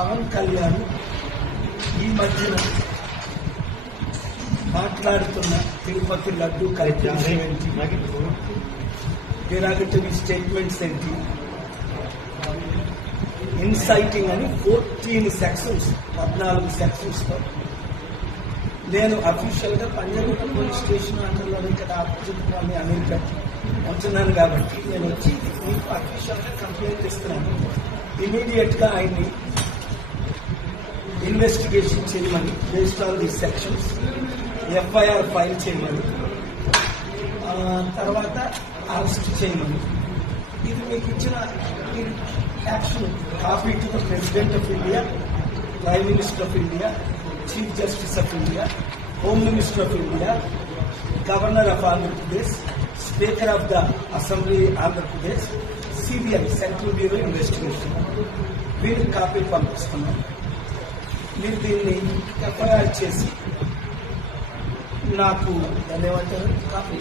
పవన్ కళ్యాణ్ ఈ మధ్యన మాట్లాడుతున్న తిరుపతి లడ్డు కార్యక్రమం ఏంటి, derogatory స్టేట్మెంట్స్ ఏంటి, ఇన్సైటింగ్ అని 14 సెక్షన్స్ 14 సెక్షన్స్తో నేను అఫీషియల్గా పంజాగుట్ట పోలీస్ స్టేషన్ అండర్లోనే ఇక్కడ ఆపోజిట్ వాళ్ళని అమెరికా ఉంటున్నాను కాబట్టి నేను వచ్చి మీకు అఫీషియల్గా కంప్లైంట్ ఇస్తున్నాను. ఇమీడియట్గా ఆయన్ని ఇన్వెస్టిగేషన్ చేయమని, based on the sections FIR file చేయమని, తర్వాత అరెస్ట్ చేయమని. ఇది మీకు ఇచ్చిన action copy to the president of India, prime minister of India, chief justice of India, home minister of India, governor of Andhra Pradesh, speaker of the assembly Andhra Pradesh, CBI central bureau investigation వీరికి copy పంపిస్తున్నాం. మీరు దీన్ని FIR చేసి నాకు ధన్యవాదాలు copy